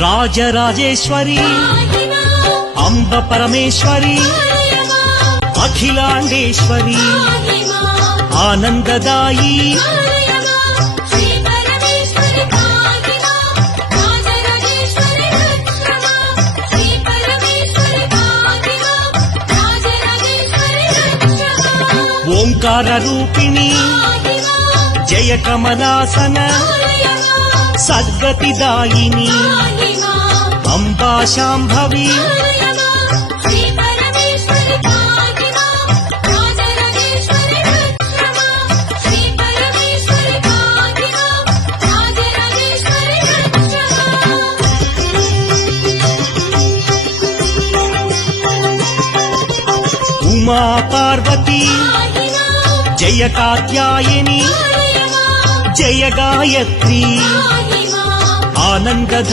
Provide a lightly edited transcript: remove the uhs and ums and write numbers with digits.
రాజరాజేశ్వరి అంబ పరమేశ్వరి అఖిలాండేశ్వరి ఆనందదాయి ఓంకార రూపిణి జయ కమలాసన సద్గతిదాయిని అంబా శాంభవి ఉమా పార్వతి జయ కాత్యాయని జయ గాయత్రి ఆనందధాయిని